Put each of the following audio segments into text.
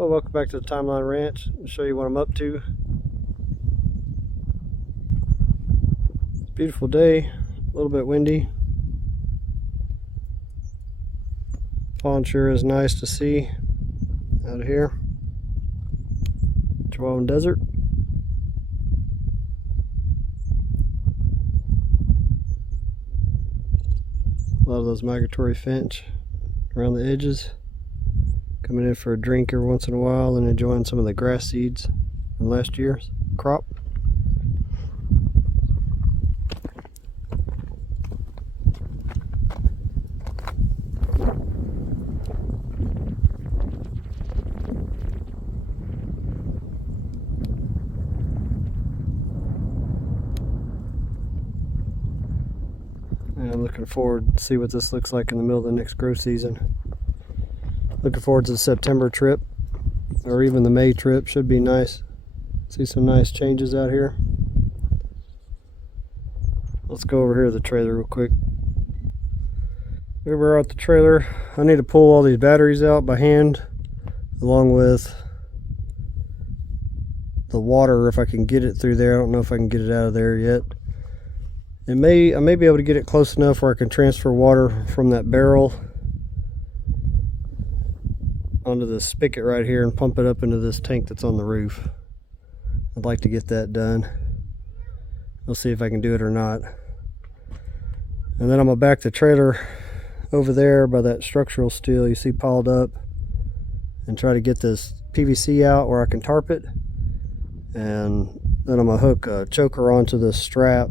Well, welcome back to the Timeline Ranch. I'll show you what I'm up to. Beautiful day, a little bit windy. Pond sure is nice to see out here. Chihuahuan Desert. A lot of those migratory finch around the edges, coming in for a drink every once in a while and enjoying some of the grass seeds from last year's crop. And I'm looking forward to see what this looks like in the middle of the next grow season. Looking forward to the September trip, or even the May trip. Should be nice. See some nice changes out here. Let's go over here to the trailer real quick. Here we're at the trailer. I need to pull all these batteries out by hand, along with the water, if I can get it through there. I don't know if I can get it out of there yet. I may be able to get it close enough where I can transfer water from that barrel onto the spigot right here and pump it up into this tank that's on the roof. I'd like to get that done. We'll see if I can do it or not. And then I'm gonna back the trailer over there by that structural steel you see piled up and try to get this PVC out where I can tarp it. And then I'm gonna hook a choker onto this strap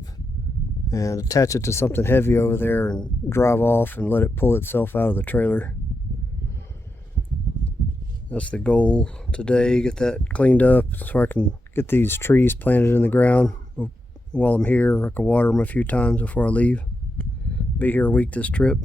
and attach it to something heavy over there and drive off and let it pull itself out of the trailer. That's the goal today, get that cleaned up so I can get these trees planted in the ground while I'm here. I can water them a few times before I leave. Be here a week this trip.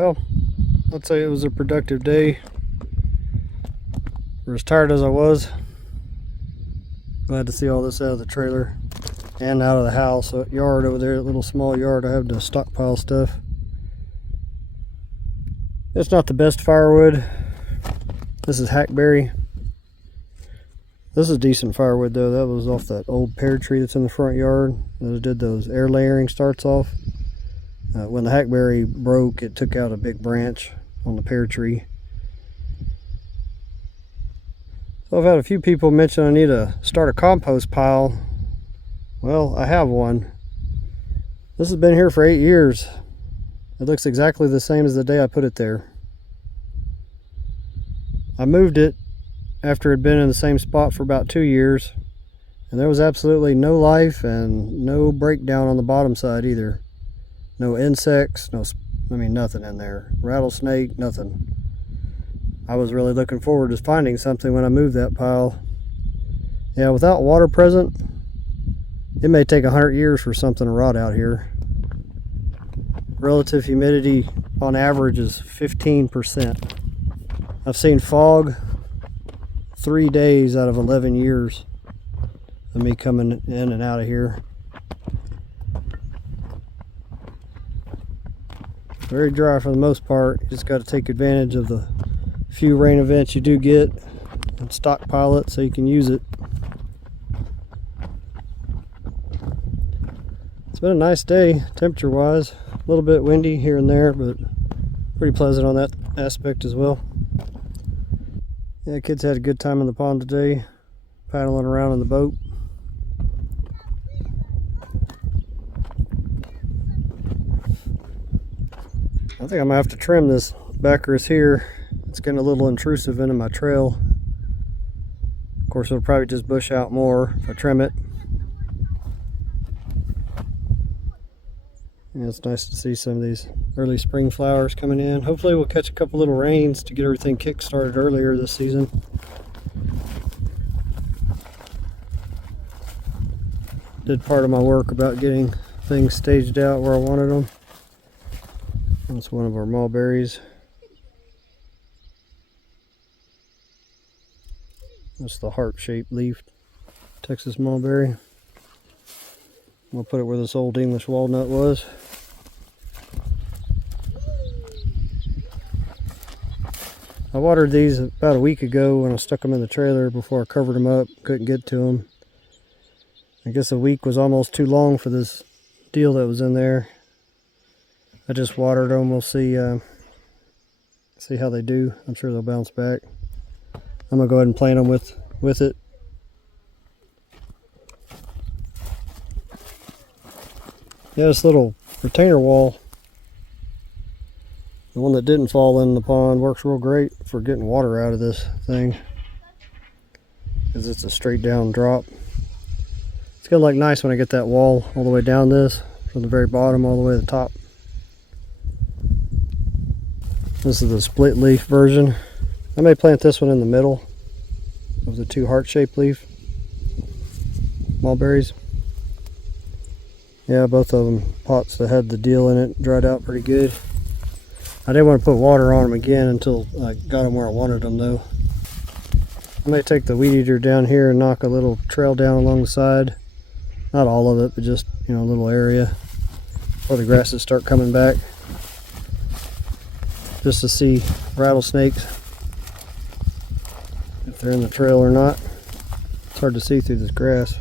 Well, I'd say it was a productive day. For as tired as I was, glad to see all this out of the trailer and out of the house. So yard over there, that little small yard, I have to stockpile stuff. It's not the best firewood. This is hackberry. This is decent firewood though. That was off that old pear tree that's in the front yard. I did those air layering starts off. When the hackberry broke, it took out a big branch on the pear tree. So I've had a few people mention I need to start a compost pile. Well, I have one. This has been here for 8 years. It looks exactly the same as the day I put it there. I moved it after it had been in the same spot for about 2 years, and there was absolutely no life and no breakdown on the bottom side either. No insects, nothing in there. Rattlesnake, nothing. I was really looking forward to finding something when I moved that pile. Yeah, without water present, it may take 100 years for something to rot out here. Relative humidity on average is 15%. I've seen fog 3 days out of 11 years of me coming in and out of here. Very dry for the most part. You just got to take advantage of the few rain events you do get and stockpile it so you can use it. It's been a nice day temperature wise. A little bit windy here and there, but pretty pleasant on that aspect as well. Yeah, kids had a good time in the pond today, paddling around in the boat. I think I'm gonna have to trim this Baccharis here. It's getting a little intrusive into my trail. Of course, it'll probably just bush out more if I trim it. Yeah, it's nice to see some of these early spring flowers coming in. Hopefully we'll catch a couple little rains to get everything kick-started earlier this season. Did part of my work about getting things staged out where I wanted them. That's one of our mulberries. That's the heart-shaped leaf Texas mulberry. We'll put it where this old English walnut was. I watered these about a week ago when I stuck them in the trailer before I covered them up. Couldn't get to them. I guess a week was almost too long for this deal that was in there. I just watered them. We'll see how they do. I'm sure they'll bounce back. I'm gonna go ahead and plant them with it. Yeah, this little retainer wall, the one that didn't fall in the pond, works real great for getting water out of this thing because it's a straight down drop. It's gonna look nice when I get that wall all the way down this, from the very bottom all the way to the top. This is the split leaf version. I may plant this one in the middle of the two heart-shaped leaf mulberries. Yeah, both of them pots that had the deal in it dried out pretty good. I didn't want to put water on them again until I got them where I wanted them though. I may take the weed eater down here and knock a little trail down along the side. Not all of it, but just, a little area before the grasses start coming back. Just to see rattlesnakes, if they're in the trail or not. It's hard to see through this grass.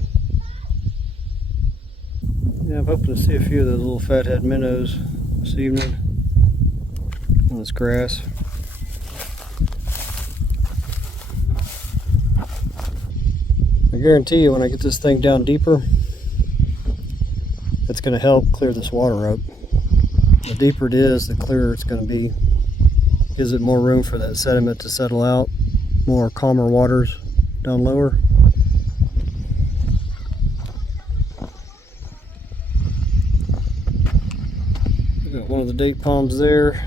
Yeah, I'm hoping to see a few of those little fathead minnows this evening in this grass. I guarantee you when I get this thing down deeper, it's going to help clear this water up. The deeper it is, the clearer it's going to be. Gives it more room for that sediment to settle out, more calmer waters down lower. Got one of the date palms there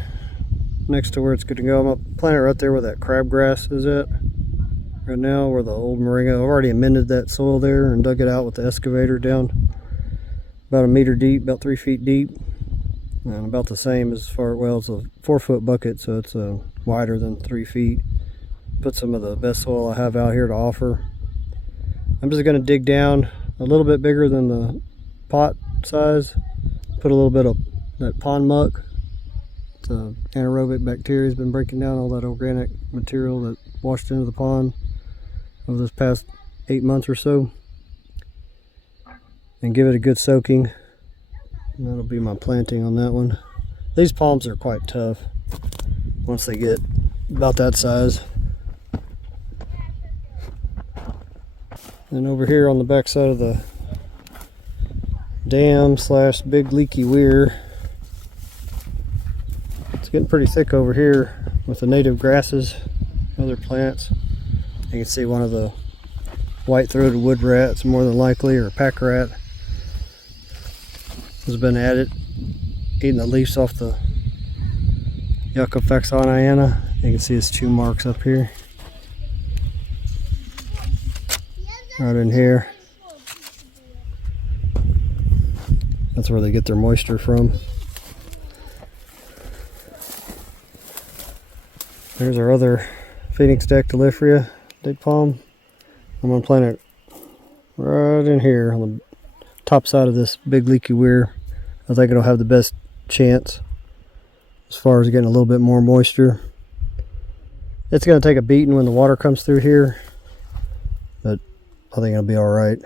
next to where it's going to go. I'm going to plant it right there where that crabgrass is at right now, where the old moringa. I've already amended that soil there and dug it out with the excavator down about 1 meter deep, about 3 feet deep. And about the same as far, well, it's a 4-foot bucket, so it's wider than 3 feet. Put some of the best soil I have out here to offer. I'm just going to dig down a little bit bigger than the pot size. Put a little bit of that pond muck. The anaerobic bacteria has been breaking down all that organic material that washed into the pond over this past 8 months or so. And give it a good soaking. And that'll be my planting on that one. These palms are quite tough once they get about that size. And over here on the back side of the dam / big leaky weir, it's getting pretty thick over here with the native grasses, other plants. You can see one of the white-throated wood rats, more than likely, or pack rat, has been at it, eating the leaves off the Yucca faxoniana. You can see its chew marks up here. Right in here. That's where they get their moisture from. There's our other Phoenix dactylifera date palm. I'm going to plant it right in here on the top side of this big leaky weir. I think it'll have the best chance as far as getting a little bit more moisture. It's going to take a beating when the water comes through here, but I think it'll be all right.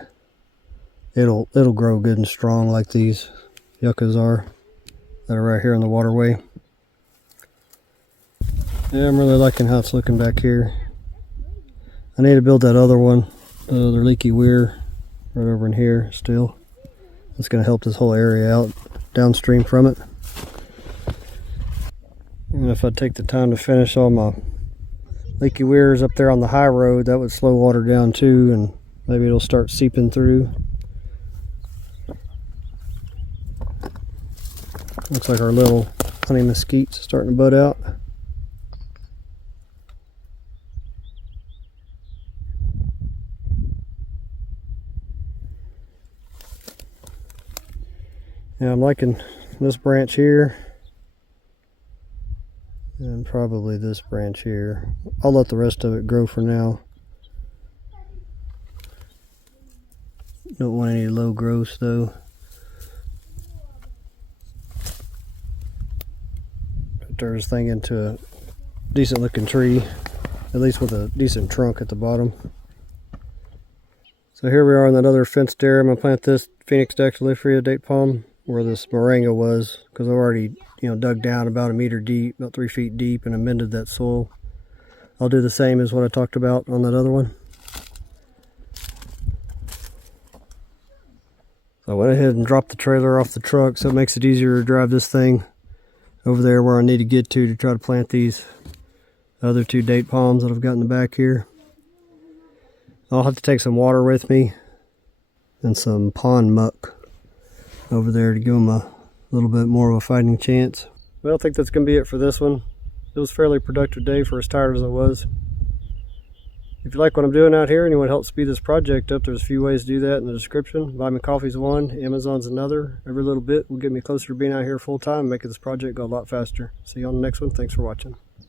It'll grow good and strong like these yuccas are that are right here in the waterway. Yeah, I'm really liking how it's looking back here. I need to build that other one, the other leaky weir right over in here still. It's going to help this whole area out downstream from it. And if I take the time to finish all my leaky weirs up there on the high road, that would slow water down too, and maybe it'll start seeping through. Looks like our little honey mesquite's starting to bud out. Yeah, I'm liking this branch here, and probably this branch here. I'll let the rest of it grow for now. Don't want any low growth though. Turn this thing into a decent looking tree, at least with a decent trunk at the bottom. So here we are in that other fenced area. I'm going to plant this Phoenix dactylifera date palm where this moringa was, because I've already dug down about 1 meter deep, about 3 feet deep, and amended that soil. I'll do the same as what I talked about on that other one. So I went ahead and dropped the trailer off the truck, so it makes it easier to drive this thing over there where I need to get to try to plant these other 2 date palms that I've got in the back here. I'll have to take some water with me and some pond muck over there to give them a little bit more of a fighting chance. Well, I think that's going to be it for this one. It was a fairly productive day for as tired as I was. If you like what I'm doing out here and you want to help speed this project up, there's a few ways to do that in the description. Buy Me Coffee's one, Amazon's another. Every little bit will get me closer to being out here full time and making this project go a lot faster. See you on the next one. Thanks for watching.